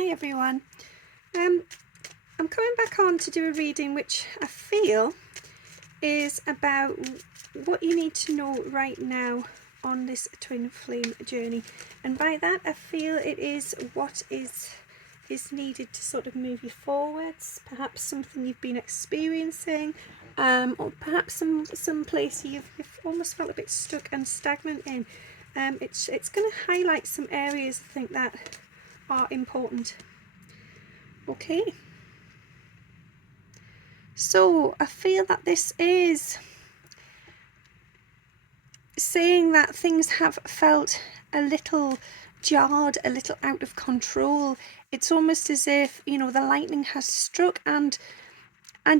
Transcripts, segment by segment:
Hi everyone. I'm coming back on to do a reading which I feel is about what you need to know right now on this twin flame journey, and by that I feel it is what is needed to sort of move you forwards, perhaps something you've been experiencing, or perhaps some place you've almost felt a bit stuck and stagnant in. It's going to highlight some areas I think that are important. Okay, so I feel that this is saying that things have felt a little jarred, a little out of control. It's almost as if, you know, the lightning has struck and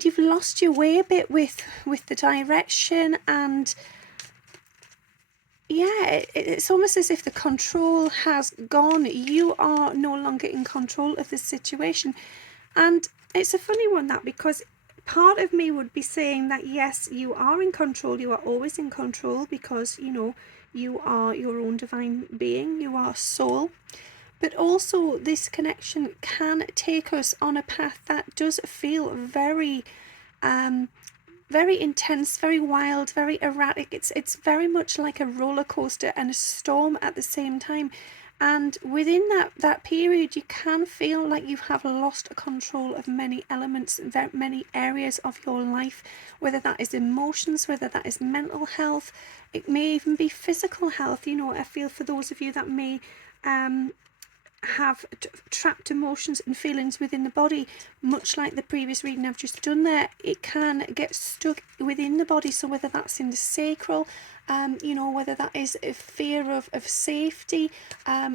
you've lost your way a bit with the direction, and yeah, it's almost as if the control has gone. You are no longer in control of the situation. And it's a funny one, that, because part of me would be saying that yes, you are in control, you are always in control, because you know you are your own divine being, you are soul. But also this connection can take us on a path that does feel very very intense, very wild, very erratic. It's very much like a roller coaster and a storm at the same time. And within that period, you can feel like you have lost control of many elements, many areas of your life, whether that is emotions, whether that is mental health. It may even be physical health. You know, I feel for those of you that may have trapped emotions and feelings within the body, much like the previous reading I've just done there, it can get stuck within the body. So whether that's in the sacral, you know, whether that is a fear of safety,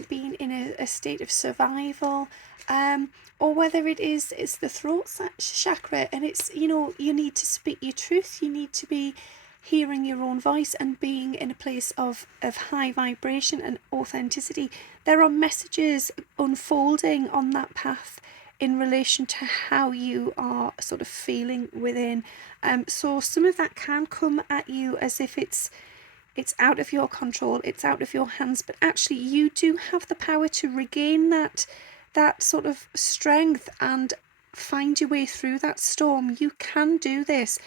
being in a state of survival, or whether it's the throat chakra, and it's, you know, you need to speak your truth, you need to be hearing your own voice and being in a place of high vibration and authenticity. There are messages unfolding on that path in relation to how you are sort of feeling within. So some of that can come at you as if it's out of your control, it's out of your hands, but actually you do have the power to regain that sort of strength and find your way through that storm. You can do this.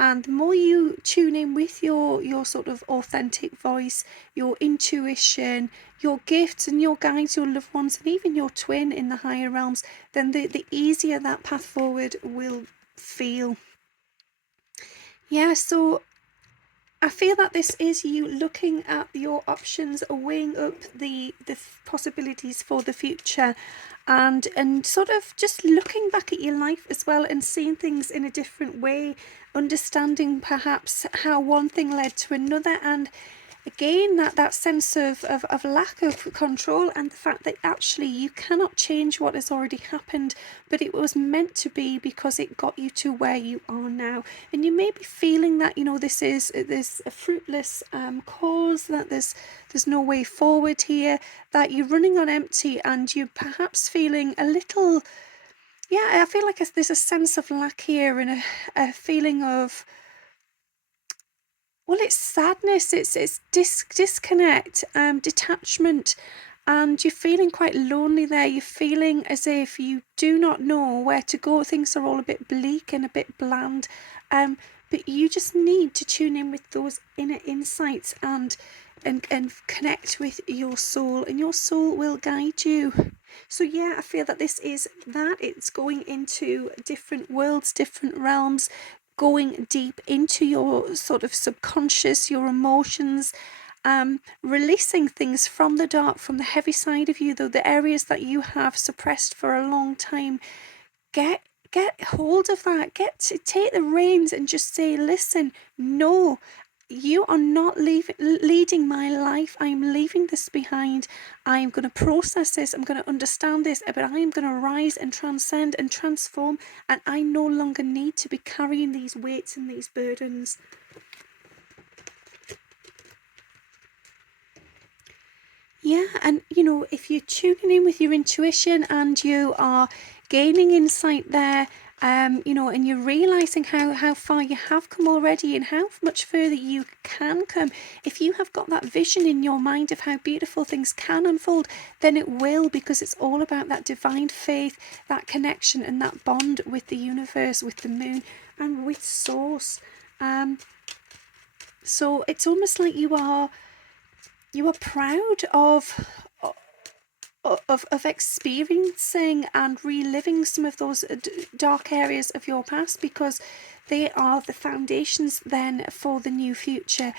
And the more you tune in with your sort of authentic voice, your intuition, your gifts and your guides, your loved ones, and even your twin in the higher realms, then the easier that path forward will feel. Yeah, so I feel that this is you looking at your options, weighing up the possibilities for the future, and sort of just looking back at your life as well and seeing things in a different way, understanding perhaps how one thing led to another, and again that sense of lack of control, and the fact that actually you cannot change what has already happened, but it was meant to be because it got you to where you are now. And you may be feeling that, you know, there's a fruitless cause, that there's no way forward here, that you're running on empty, and you're perhaps feeling a little, yeah, I feel like there's a sense of lack here, and a feeling of, well, it's sadness, it's disconnect, detachment, and you're feeling quite lonely there. You're feeling as if you do not know where to go. Things are all a bit bleak and a bit bland, but you just need to tune in with those inner insights and connect with your soul, and your soul will guide you. So yeah, I feel that this is that. It's going into different worlds, different realms, going deep into your sort of subconscious, your emotions, releasing things from the dark, from the heavy side of you, though the areas that you have suppressed for a long time. Get hold of that. Get to take the reins and just say, listen, no, you are not leading my life. I am leaving this behind. I am going to process this. I'm going to understand this, but I am going to rise and transcend and transform. And I no longer need to be carrying these weights and these burdens. Yeah, and you know, if you're tuning in with your intuition and you are gaining insight there, and you're realizing how far you have come already and how much further you can come. If you have got that vision in your mind of how beautiful things can unfold, then it will, because it's all about that divine faith, that connection and that bond with the universe, with the moon and with source. So it's almost like you are proud of experiencing and reliving some of those dark areas of your past, because they are the foundations then for the new future.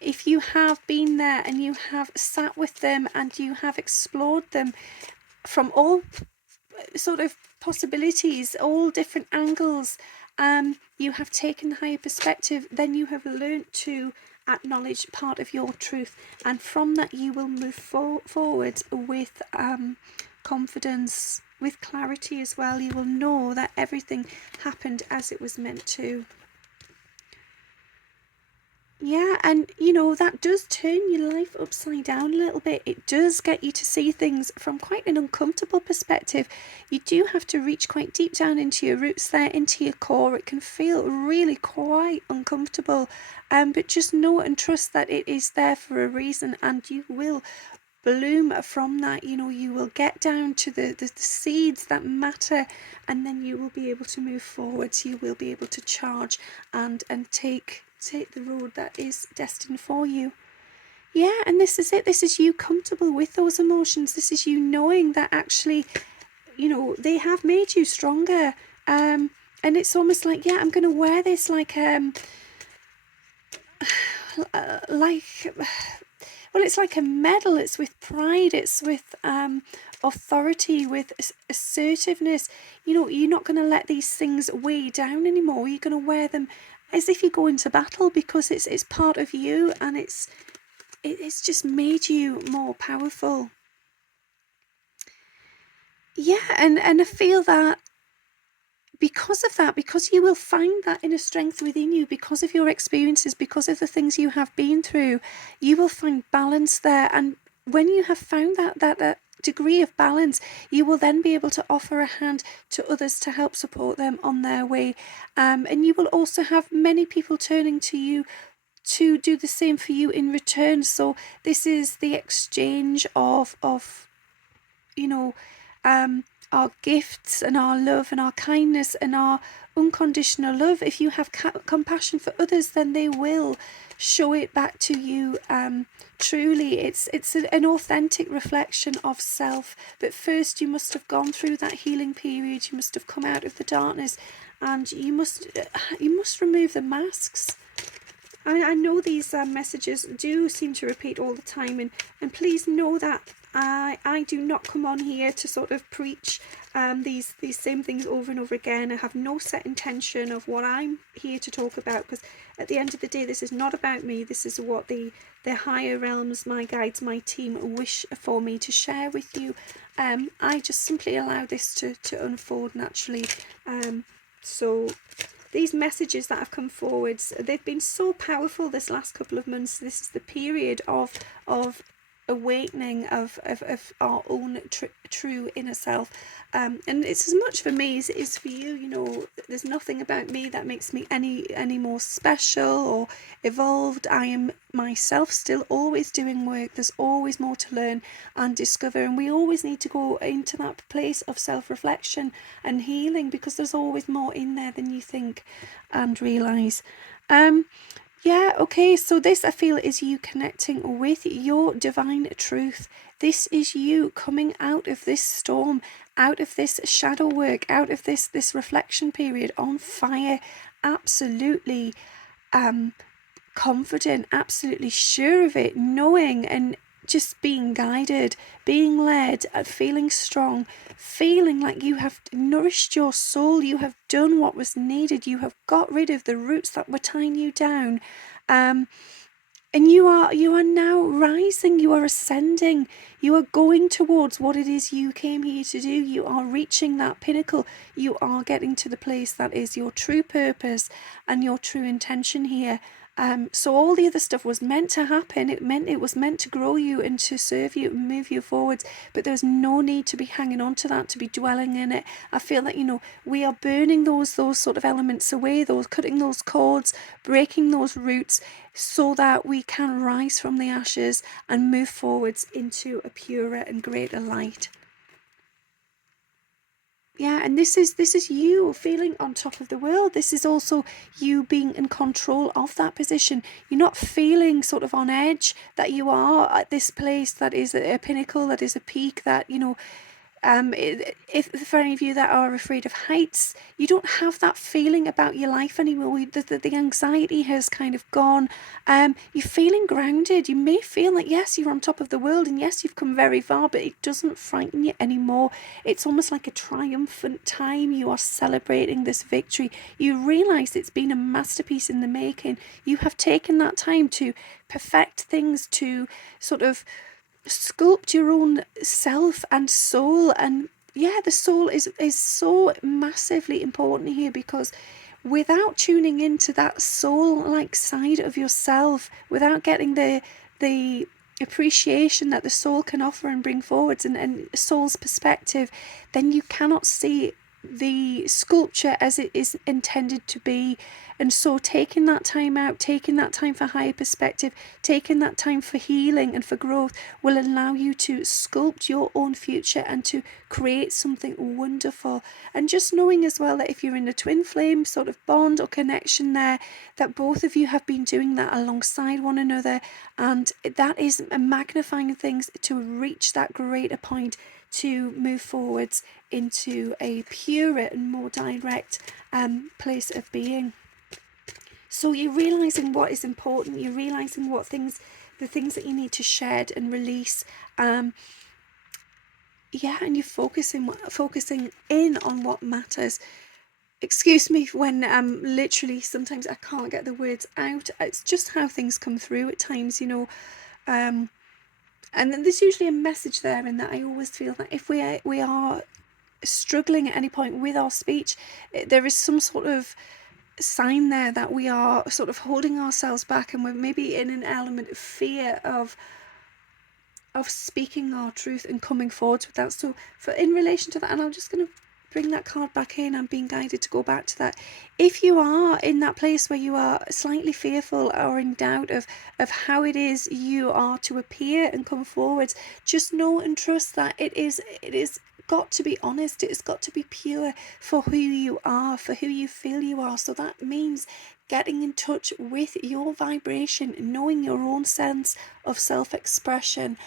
If you have been there and you have sat with them and you have explored them from all sort of possibilities, all different angles, you have taken the higher perspective, then you have learnt to acknowledge part of your truth, and from that you will move forward with confidence, with clarity as well. You will know that everything happened as it was meant to. Yeah, and that does turn your life upside down a little bit. It does get you to see things from quite an uncomfortable perspective. You do have to reach quite deep down into your roots there, into your core. It can feel really quite uncomfortable, but just know and trust that it is there for a reason, and you will bloom from that. You will get down to the seeds that matter, and then you will be able to move forward. So you will be able to charge and take the road that is destined for you. Yeah, and this is it. This is you comfortable with those emotions. This is you knowing that actually, they have made you stronger. And it's almost like, yeah, I'm going to wear this like it's like a medal. It's with pride. It's with authority, with assertiveness. You're not going to let these things weigh you down anymore. You're going to wear them as if you go into battle, because it's part of you, and it's just made you more powerful. Yeah, and I feel that because of that, because you will find that inner strength within you, because of your experiences, because of the things you have been through, you will find balance there. And when you have found that degree of balance, you will then be able to offer a hand to others to help support them on their way. And you will also have many people turning to you to do the same for you in return. So this is the exchange of our gifts and our love and our kindness and our unconditional love. If you have compassion for others, then they will show it back to you. Truly, it's an authentic reflection of self. But first, you must have gone through that healing period. You must have come out of the darkness, and you must remove the masks. I know these messages do seem to repeat all the time, and please know that I do not come on here to sort of preach these same things over and over again. I have no set intention of what I'm here to talk about, because at the end of the day, this is not about me. This is what the higher realms, my guides, my team wish for me to share with you. I just simply allow this to unfold naturally. So these messages that have come forward, they've been so powerful this last couple of months. This is the period of awakening of our own true inner self, and it's as much for me as it is for you. There's nothing about me that makes me any more special or evolved. I am myself, still always doing work. There's always more to learn and discover, and we always need to go into that place of self-reflection and healing, because there's always more in there than you think and realize. Yeah, okay, so this, I feel, is you connecting with your divine truth. This is you coming out of this storm, out of this shadow work, out of this reflection period on fire, absolutely confident, absolutely sure of it, knowing and just being guided, being led, feeling strong, feeling like you have nourished your soul, you have done what was needed, you have got rid of the roots that were tying you down, and you are now rising, you are ascending, you are going towards what it is you came here to do. You are reaching that pinnacle, you are getting to the place that is your true purpose and your true intention here. So all the other stuff was meant to happen. It was meant to grow you and to serve you and move you forwards. But there's no need to be hanging on to that, to be dwelling in it. I feel that, we are burning those sort of elements away, cutting those cords, breaking those roots, so that we can rise from the ashes and move forwards into a purer and greater light. Yeah, and this is you feeling on top of the world. This is also you being in control of that position. You're not feeling sort of on edge, that you are at this place that is a pinnacle, that is a peak, that, if for any of you that are afraid of heights, you don't have that feeling about your life anymore. The anxiety has kind of gone. You're feeling grounded. You may feel like, yes, you're on top of the world, and yes, you've come very far, but it doesn't frighten you anymore. It's almost like a triumphant time. You are celebrating this victory. You realise it's been a masterpiece in the making. You have taken that time to perfect things, to sort of sculpt your own self and soul. And yeah, the soul is so massively important here, because without tuning into that soul like side of yourself, without getting the appreciation that the soul can offer and bring forwards, and soul's perspective, then you cannot see the sculpture as it is intended to be. And so taking that time out, taking that time for higher perspective, taking that time for healing and for growth will allow you to sculpt your own future and to create something wonderful. And just knowing as well that if you're in a twin flame sort of bond or connection there, that both of you have been doing that alongside one another, and that is magnifying things to reach that greater point, to move forwards into a purer and more direct place of being. So you're realising what is important, you're realising the things that you need to shed and release. And you're focusing in on what matters. Excuse me when literally sometimes I can't get the words out. It's just how things come through at times, and then there's usually a message there, in that I always feel that if we are struggling at any point with our speech, there is some sort of sign there that we are sort of holding ourselves back, and we're maybe in an element of fear of speaking our truth and coming forward with that. So in relation to that, and I'm just going to bring that card back in, I'm being guided to go back to that. If you are in that place where you are slightly fearful or in doubt of how it is you are to appear and come forward, just know and trust that it is got to be honest, it's got to be pure for who you are, for who you feel you are. So that means getting in touch with your vibration, knowing your own sense of self-expression,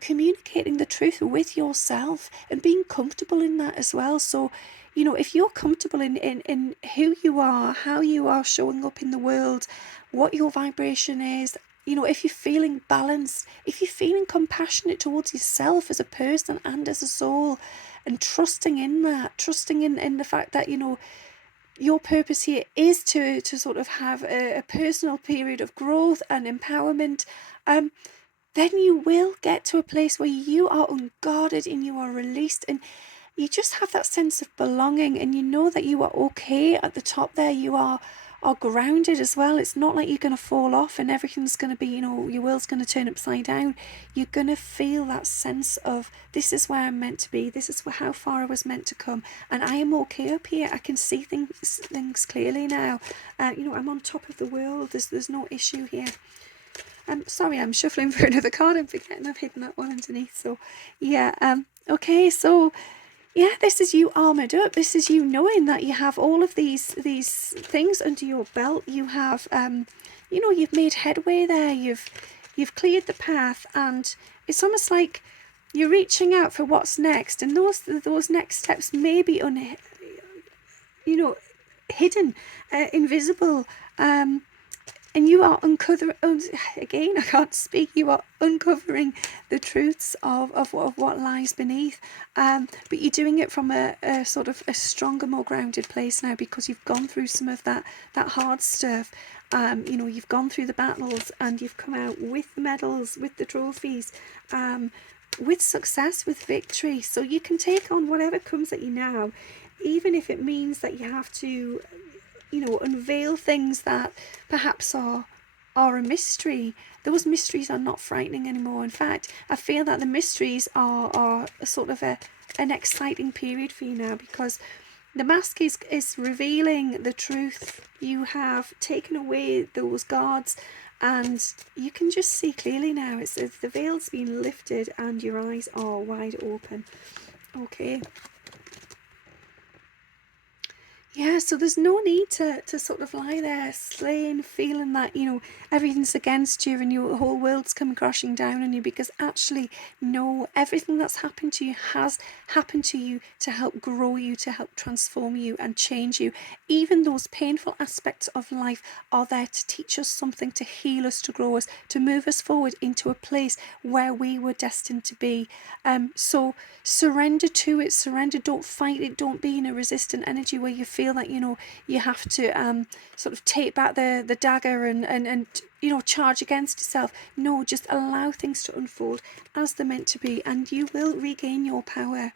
communicating the truth with yourself and being comfortable in that as well. So, if you're comfortable in who you are, how you are showing up in the world, what your vibration is, if you're feeling balanced, if you're feeling compassionate towards yourself as a person and as a soul, and trusting in that, trusting in the fact that, your purpose here is to sort of have a personal period of growth and empowerment, then you will get to a place where you are unguarded and you are released, and you just have that sense of belonging, and you know that you are okay at the top there. You are grounded as well. It's not like you're going to fall off and everything's going to be, your world's going to turn upside down. You're going to feel that sense of, this is where I'm meant to be, this is how far I was meant to come, and I am okay up here. I can see things clearly now. I'm on top of the world. There's no issue here. Sorry, I'm shuffling for another card. I'm forgetting I've hidden that one underneath. So okay, so this is you armoured up. This is you knowing that you have all of these things under your belt. You have, you've made headway there. You've cleared the path, and it's almost like you're reaching out for what's next. And those next steps may be hidden, invisible. And you are again, I can't speak, you are uncovering the truths of what lies beneath. But you're doing it from a sort of a stronger, more grounded place now, because you've gone through some of that hard stuff. You've gone through the battles, and you've come out with the medals, with the trophies, with success, with victory. So you can take on whatever comes at you now, even if it means that you have to unveil things that perhaps are are a mystery, those mysteries are not frightening anymore. In fact, I feel that the mysteries are a sort of an exciting period for you now, because the mask is revealing the truth. You have taken away those guards, and you can just see clearly now. It's the veil's been lifted and your eyes are wide open. Okay. Yeah, so there's no need to sort of lie there slain, feeling that, everything's against you and your whole world's come crashing down on you, because actually, no, everything that's happened to you has happened to you to help grow you, to help transform you and change you. Even those painful aspects of life are there to teach us something, to heal us, to grow us, to move us forward into a place where we were destined to be. So surrender to it, surrender, don't fight it, don't be in a resistant energy where you feel that you have to sort of take back the dagger and charge against yourself. No, just allow things to unfold as they're meant to be, and you will regain your power.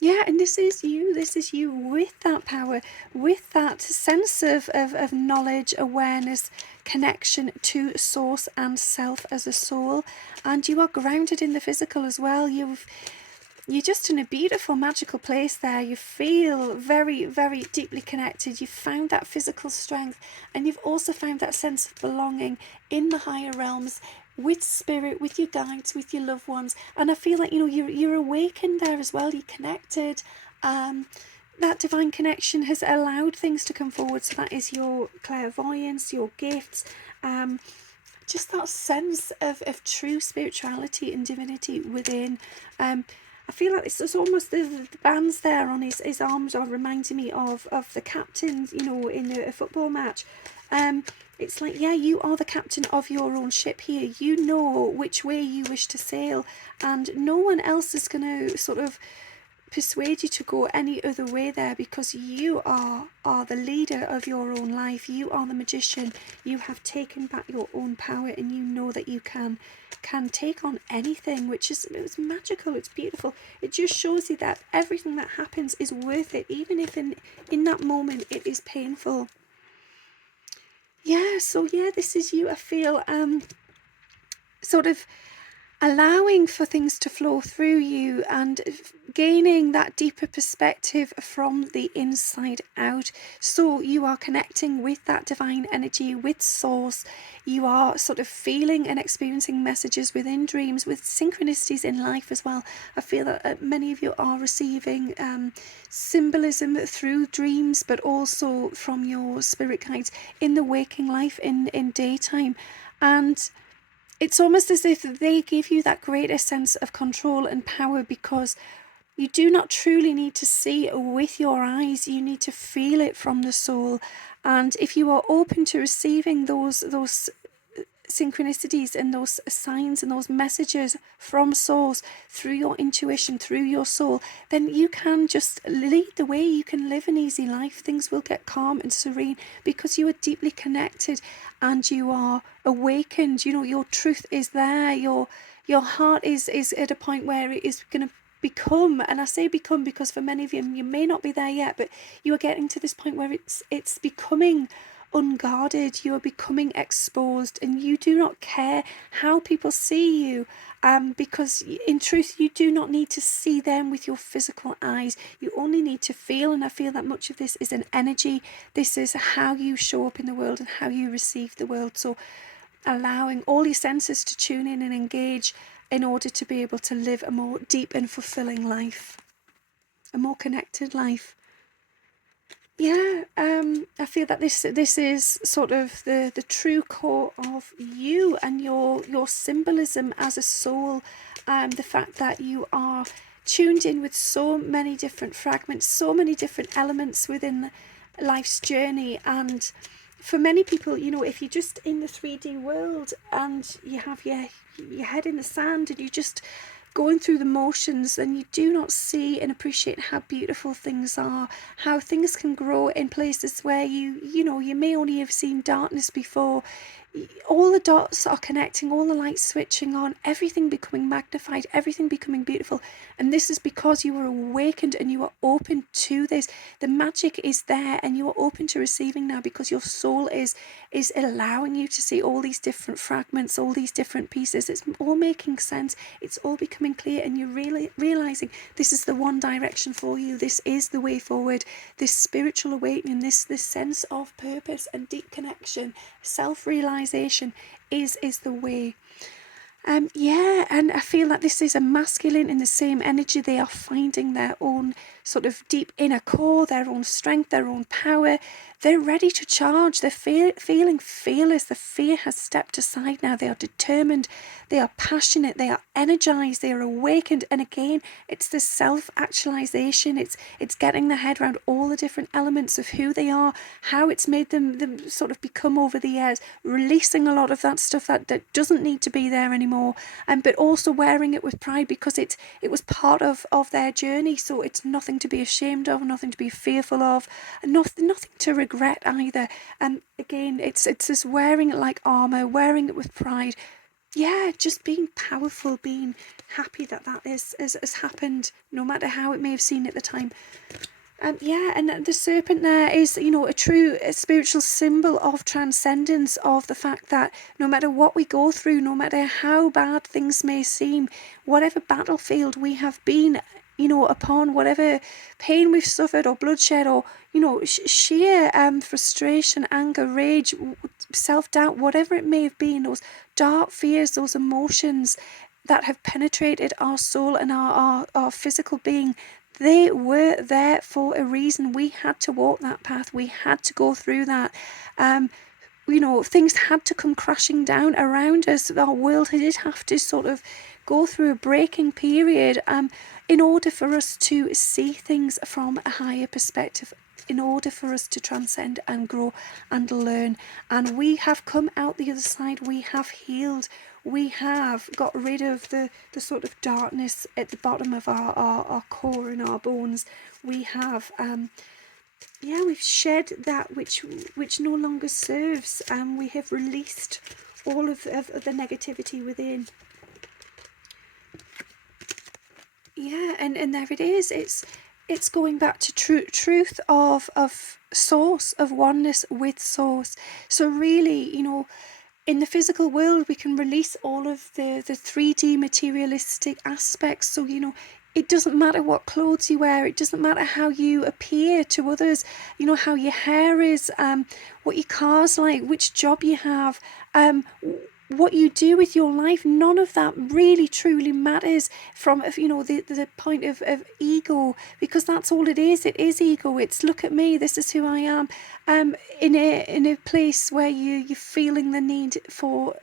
Yeah, and this is you with that power, with that sense of knowledge, awareness, connection to source and self as a soul. And you are grounded in the physical as well. You're just in a beautiful, magical place there. You feel very, very deeply connected. You've found that physical strength, and you've also found that sense of belonging in the higher realms, with spirit, with your guides, with your loved ones. And I feel like, you're awakened there as well. You're connected. That divine connection has allowed things to come forward. So that is your clairvoyance, your gifts, just that sense of true spirituality and divinity within. I feel like it's almost the bands there on his arms are reminding me of the captains, in a football match. It's like, yeah, you are the captain of your own ship here. You know which way you wish to sail, and no one else is going to sort of persuade you to go any other way there, because you are the leader of your own life. You are the magician. You have taken back your own power, and you know that you can take on anything, which is, it's magical, it's beautiful. It just shows you that everything that happens is worth it, even if in that moment it is painful. Yeah, so yeah, this is you. I feel sort of allowing for things to flow through you and gaining that deeper perspective from the inside out. So you are connecting with that divine energy, with source. You are sort of feeling and experiencing messages within dreams, with synchronicities in life as well. I feel that many of you are receiving symbolism through dreams, but also from your spirit guides in the waking life, in daytime. And it's almost as if they give you that greater sense of control and power, because you do not truly need to see with your eyes. You need to feel it from the soul. And if you are open to receiving those synchronicities and those signs and those messages from source through your intuition, through your soul, then you can just lead the way. You can live an easy life. Things will get calm and serene because you are deeply connected and you are awakened. Your truth is there. Your heart is at a point where it is going to become, and I say become because for many of you may not be there yet, but you are getting to this point where it's becoming unguarded. You are becoming exposed, and you do not care how people see you, because in truth you do not need to see them with your physical eyes. You only need to feel, and I feel that much of this is an energy. This is how you show up in the world and how you receive the world. So allowing all your senses to tune in and engage in order to be able to live a more deep and fulfilling life, a more connected life. Yeah, I feel that this is sort of the true core of you and your symbolism as a soul. The fact that you are tuned in with so many different fragments, so many different elements within life's journey. And for many people, if you're just in the 3D world and you have your head in the sand and you just going through the motions, then you do not see and appreciate how beautiful things are, how things can grow in places where you may only have seen darkness before. all the dots are connecting, all the lights switching on, everything becoming magnified, everything becoming beautiful. And this is because you are awakened and you are open to this. The magic is there and you are open to receiving now, because your soul is allowing you to see all these different fragments, all these different pieces. It's all making sense. It's all becoming clear, and you're really realizing this is the one direction for you. This is the way forward. This spiritual awakening, this sense of purpose and deep connection, self-realization is the way. Yeah, and I feel that this is a masculine in the same energy. They are finding their own sort of deep inner core, their own strength, their own power. They're ready to charge. They're feeling fearless. The fear has stepped aside now. They are determined. They are passionate. They are energized. They are awakened. And again, it's the self-actualization. It's getting their head around all the different elements of who they are, how it's made them sort of become over the years, releasing a lot of that stuff that doesn't need to be there anymore, but also wearing it with pride, because it was part of their journey. So it's nothing to be ashamed of, nothing to be fearful of, and nothing to regret either. And again, it's this wearing it like armor, wearing it with pride. Yeah, just being powerful, being happy that has happened, no matter how it may have seemed at the time. Yeah, and the serpent there is, a true spiritual symbol of transcendence, of the fact that no matter what we go through, no matter how bad things may seem, whatever battlefield we have been, upon, whatever pain we've suffered or bloodshed or, sheer frustration, anger, rage, self-doubt, whatever it may have been, those dark fears, those emotions that have penetrated our soul and our physical being, they were there for a reason. We had to walk that path. We had to go through that. Things had to come crashing down around us. Our world did have to sort of go through a breaking period in order for us to see things from a higher perspective, in order for us to transcend and grow and learn. And we have come out the other side. We have healed. We have got rid of the sort of darkness at the bottom of our core and our bones. We have we've shed that which no longer serves, and we have released all of the negativity within. Yeah, and there it is. It's going back to truth of source, of oneness with source. So really, in the physical world, we can release all of the 3D materialistic aspects. So, it doesn't matter what clothes you wear. It doesn't matter how you appear to others, how your hair is, what your car's like, which job you have, what you do with your life. None of that really truly matters from the point of ego, because that's all it is. It is ego. It's look at me, this is who I am. In a place where you're feeling the need for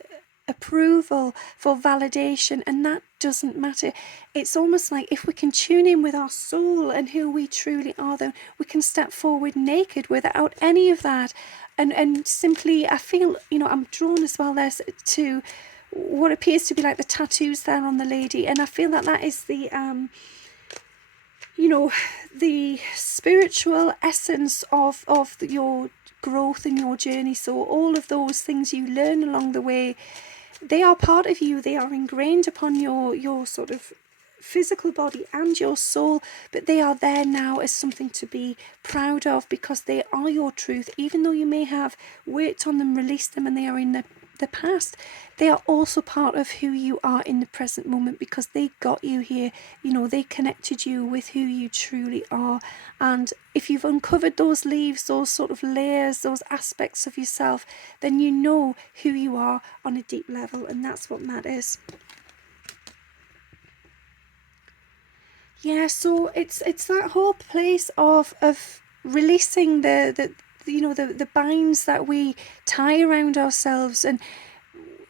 approval, for validation, and that doesn't matter. It's almost like if we can tune in with our soul and who we truly are, then we can step forward naked without any of that. And simply, I feel, I'm drawn as well there to what appears to be like the tattoos there on the lady. And I feel that is the, the spiritual essence of your growth and your journey. So all of those things you learn along the way, they are part of you. They are ingrained upon your sort of physical body and your soul, but they are there now as something to be proud of, because they are your truth. Even though you may have worked on them, released them, and they are in the past, they are also part of who you are in the present moment, because they got you here. They connected you with who you truly are. And if you've uncovered those leaves, those sort of layers, those aspects of yourself, then you know who you are on a deep level, and that's what matters. Yeah, so it's that whole place of releasing the binds that we tie around ourselves, and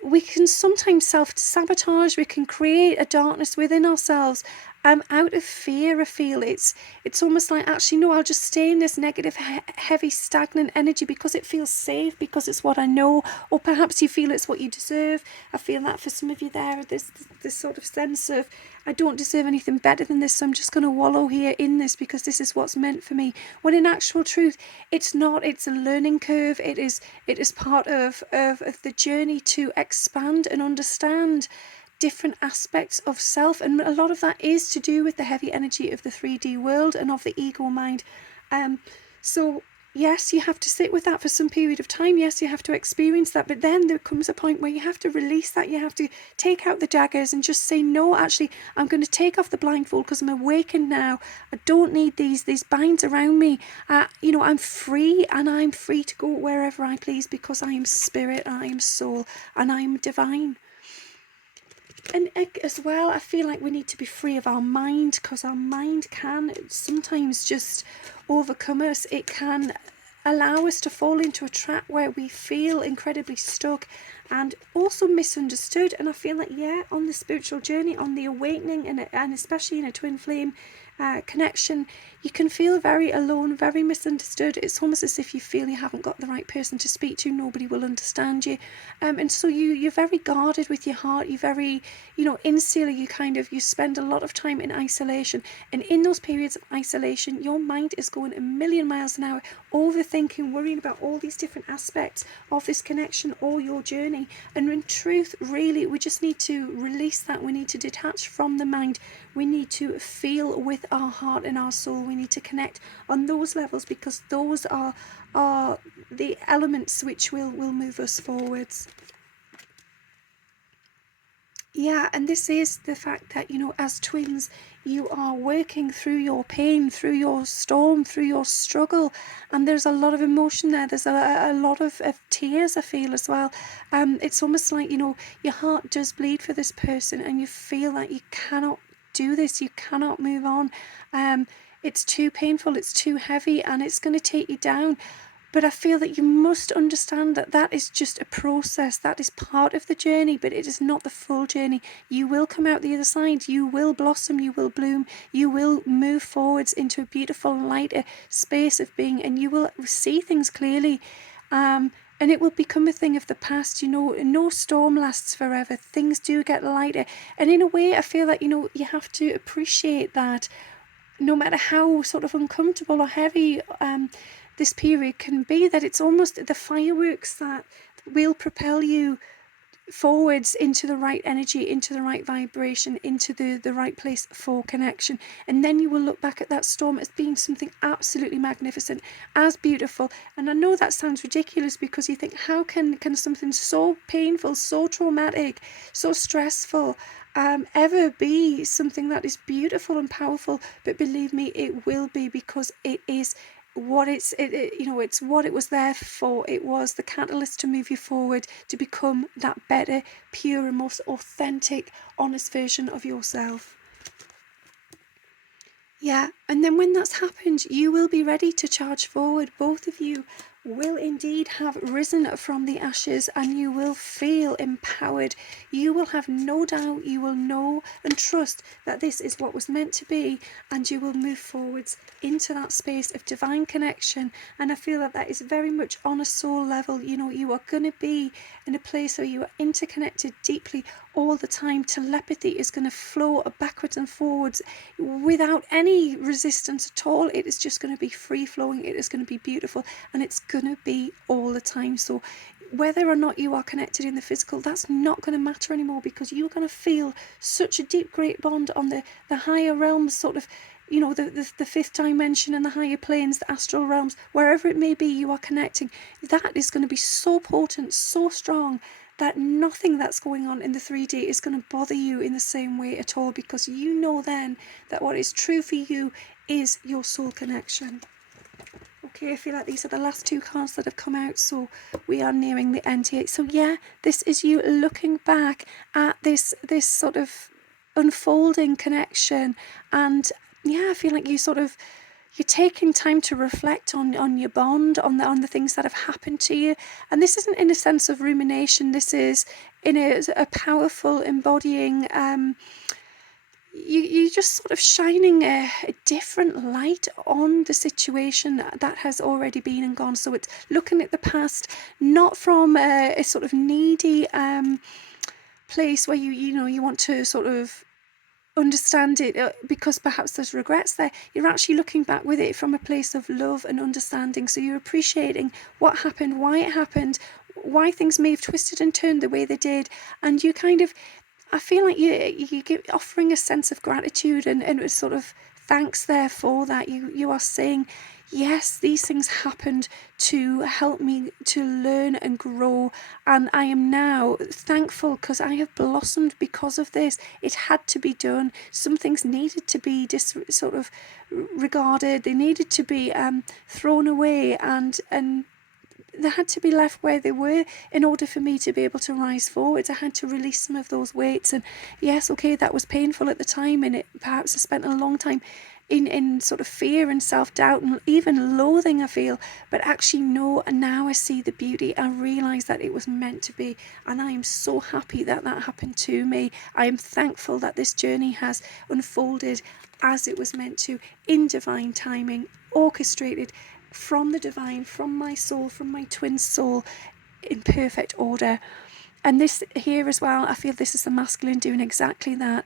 we can sometimes self-sabotage. We can create a darkness within ourselves, out of fear. I feel it's almost like, actually no, I'll just stay in this negative, heavy, stagnant energy because it feels safe, because it's what I know. Or perhaps you feel it's what you deserve. I feel that for some of you there, this sort of sense of, I don't deserve anything better than this, so I'm just going to wallow here in this because this is what's meant for me. When in actual truth, it's not. It's a learning curve. It is part of the journey to expand and understand different aspects of self, and a lot of that is to do with the heavy energy of the 3D world and of the ego mind. So yes, you have to sit with that for some period of time. Yes, you have to experience that, but then there comes a point where you have to release that. You have to take out the daggers and just say, no, actually, I'm going to take off the blindfold because I'm awakened now. I don't need these binds around me. I'm free, and I'm free to go wherever I please because I am spirit, I am soul, and I am divine. And as well, I feel like we need to be free of our mind, because our mind can sometimes just overcome us. It can allow us to fall into a trap where we feel incredibly stuck and also misunderstood. And I feel like, on the spiritual journey, on the awakening, and especially in a twin flame connection, you can feel very alone, very misunderstood. It's almost as if you feel you haven't got the right person to speak to. Nobody will understand you, and so you're very guarded with your heart. You're very, insular. You spend a lot of time in isolation, and in those periods of isolation, your mind is going a million miles an hour, overthinking, worrying about all these different aspects of this connection or your journey. And in truth, really, we just need to release that. We need to detach from the mind. We need to feel with our heart and our soul. We need to connect on those levels, because those are the elements which will move us forwards. And this is the fact that, as twins, you are working through your pain, through your storm, through your struggle, and there's a lot of emotion there. There's a lot of tears, I feel, as well. It's almost like, your heart does bleed for this person, and you feel like you cannot do this, you cannot move on. It's too painful, it's too heavy, and it's going to take you down. But I feel that you must understand that that is just a process. That is part of the journey, but it is not the full journey. You will come out the other side. You will blossom. You will bloom. You will move forwards into a beautiful, lighter space of being, and you will see things clearly. And it will become a thing of the past. No storm lasts forever. Things do get lighter. And in a way, I feel that, you have to appreciate that no matter how sort of uncomfortable or heavy this period can be, that it's almost the fireworks that will propel you forwards into the right energy, into the right vibration, into the right place for connection. And then you will look back at that storm as being something absolutely magnificent, as beautiful. And I know that sounds ridiculous, because you think, how can something so painful, so traumatic, so stressful ever be something that is beautiful and powerful? But believe me, it will be, because it is what it's what it was there for. It was the catalyst to move you forward, to become that better, pure, and most authentic, honest version of yourself. And then when that's happened, you will be ready to charge forward. Both of you will indeed have risen from the ashes, and you will feel empowered. You will have no doubt. You will know and trust that this is what was meant to be, and you will move forwards into that space of divine connection. And I feel that is very much on a soul level. You are going to be in a place where you are interconnected deeply all the time. Telepathy is going to flow backwards and forwards without any resistance at all. It is just going to be free flowing. It is going to be beautiful, and it's going to be all the time. So whether or not you are connected in the physical, that's not going to matter anymore, because you're going to feel such a deep, great bond on the higher realms, sort of, the fifth dimension and the higher planes, the astral realms, wherever it may be you are connecting. That is going to be so potent, so strong, that nothing that's going on in the 3D is going to bother you in the same way at all, because you know then that what is true for you is your soul connection. Okay, I feel like these are the last two cards that have come out, so we are nearing the end here. So this is you looking back at this sort of unfolding connection, and I feel like you're taking time to reflect on your bond, on the things that have happened to you. And this isn't in a sense of rumination. This is in a powerful embodying you're just sort of shining a different light on the situation that has already been and gone. So it's looking at the past, not from a sort of needy place where you want to sort of understand it because perhaps there's regrets there. You're actually looking back with it from a place of love and understanding. So you're appreciating what happened, why it happened, why things may have twisted and turned the way they did, and you kind of, I feel like you give offering a sense of gratitude and a sort of thanks there for that. You are saying, yes, these things happened to help me to learn and grow, and I am now thankful because I have blossomed because of this. It had to be done. Some things needed to be sort of regarded. They needed to be thrown away, and they had to be left where they were in order for me to be able to rise forwards. I had to release some of those weights, and yes, okay, that was painful at the time, and it perhaps I spent a long time in sort of fear and self-doubt and even loathing, I feel. But actually no, and now I see the beauty. I realise that it was meant to be, and I am so happy that that happened to me. I am thankful that this journey has unfolded as it was meant to, in divine timing, orchestrated from the divine, from my soul, from my twin soul, in perfect order. And this here as well, I feel this is the masculine doing exactly that.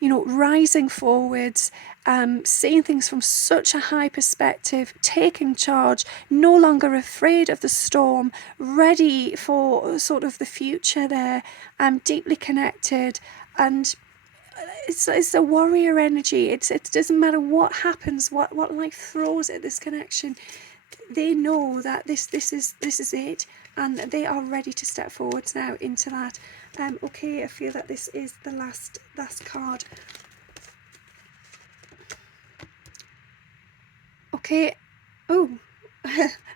Rising forwards, seeing things from such a high perspective, taking charge, no longer afraid of the storm, ready for sort of the future there, deeply connected, and it's a warrior energy. It doesn't matter what happens, what life throws at this connection. They know that this is it, and they are ready to step forwards now into that. Okay, I feel that this is the last card. Okay. Oh,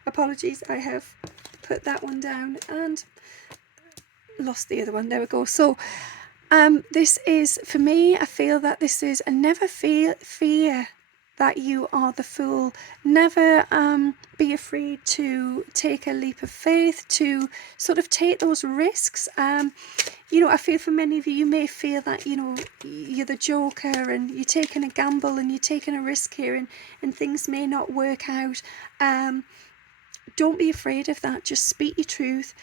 apologies. I have put that one down and lost the other one. There we go. So this is, for me, I feel that this is a never fear that you are the fool. Never be afraid to take a leap of faith, to sort of take those risks. I feel for many of you, you may feel that, you're the joker and you're taking a gamble and you're taking a risk here, and things may not work out. Don't be afraid of that. Just speak your truth.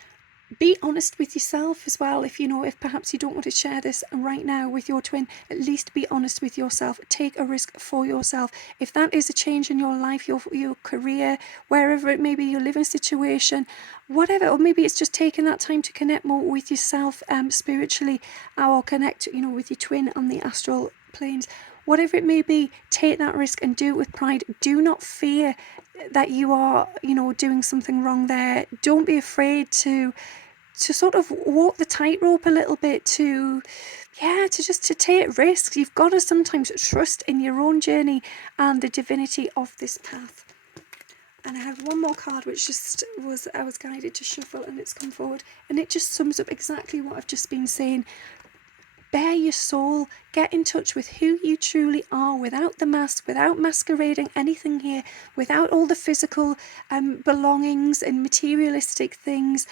Be honest with yourself as well. If perhaps you don't want to share this right now with your twin, at least be honest with yourself. Take a risk for yourself. If that is a change in your life, your career, wherever it may be, your living situation, whatever, or maybe it's just taking that time to connect more with yourself spiritually, or connect with your twin on the astral planes. Whatever it may be, take that risk and do it with pride. Do not fear that you are doing something wrong there. Don't be afraid to sort of walk the tightrope a little bit, to take risks. You've got to sometimes trust in your own journey and the divinity of this path. And I have one more card which I was guided to shuffle, and it's come forward, and it just sums up exactly what I've just been saying. Bare your soul, get in touch with who you truly are, without the mask, without masquerading anything here, without all the physical belongings and materialistic things.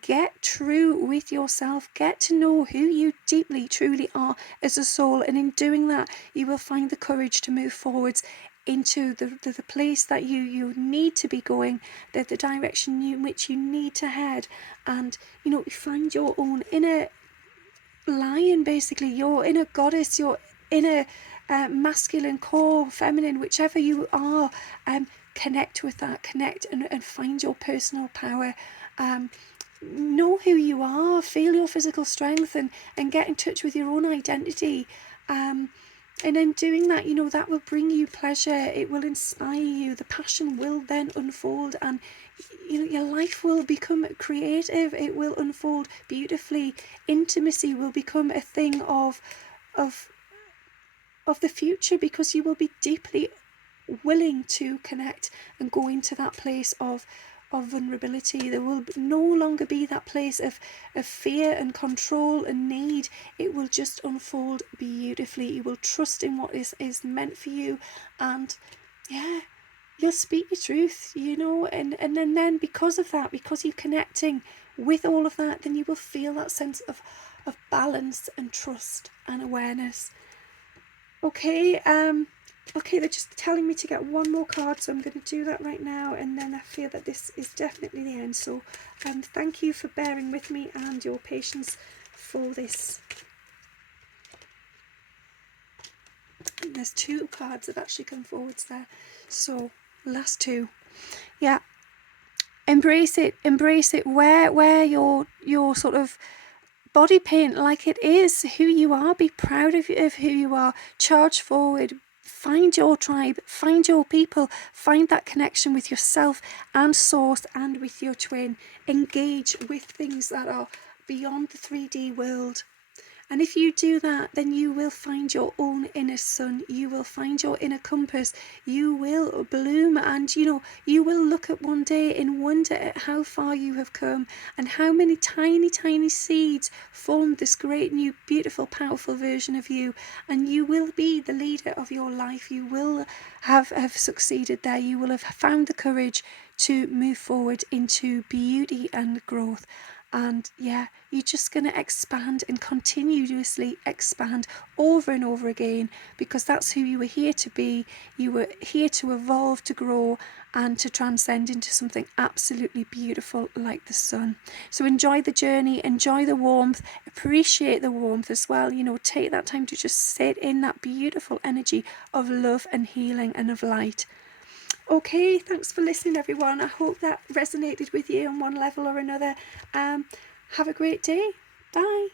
Get true with yourself, get to know who you deeply, truly are as a soul, and in doing that, you will find the courage to move forwards into the place that you need to be going, the direction in which you need to head, and find your own inner lion, basically, your inner goddess, your inner masculine core, feminine, whichever you are. Connect with that, connect and find your personal power. Know who you are, feel your physical strength, and get in touch with your own identity. And in doing that, that will bring you pleasure. It will inspire you. The passion will then unfold, and your life will become creative. It will unfold beautifully. Intimacy will become a thing of the future, because you will be deeply willing to connect and go into that place of vulnerability. There will no longer be that place of fear and control and need. It will just unfold beautifully. You will trust in what is meant for you, and you'll speak your truth, and then because of that, because you're connecting with all of that, then you will feel that sense of balance and trust and awareness. Okay, okay, they're just telling me to get one more card, so I'm going to do that right now, and then I feel that this is definitely the end. So thank you for bearing with me and your patience for this. And there's 2 cards that actually come forwards there. So last 2. Yeah. Embrace it. Embrace it. Wear your sort of body paint like it is who you are. Be proud of who you are. Charge forward. Find your tribe. Find your people. Find that connection with yourself and source and with your twin. Engage with things that are beyond the 3D world. And if you do that, then you will find your own inner sun. You will find your inner compass. You will bloom, and you will look at one day and wonder at how far you have come and how many tiny, tiny seeds formed this great, new, beautiful, powerful version of you. And you will be the leader of your life. You will have succeeded there. You will have found the courage to move forward into beauty and growth. And yeah, you're just going to expand and continuously expand over and over again, because that's who you were here to be. You were here to evolve, to grow, and to transcend into something absolutely beautiful like the sun. So enjoy the journey, enjoy the warmth, appreciate the warmth as well. Take that time to just sit in that beautiful energy of love and healing and of light. Okay, thanks for listening, everyone. I hope that resonated with you on one level or another. Have a great day. Bye.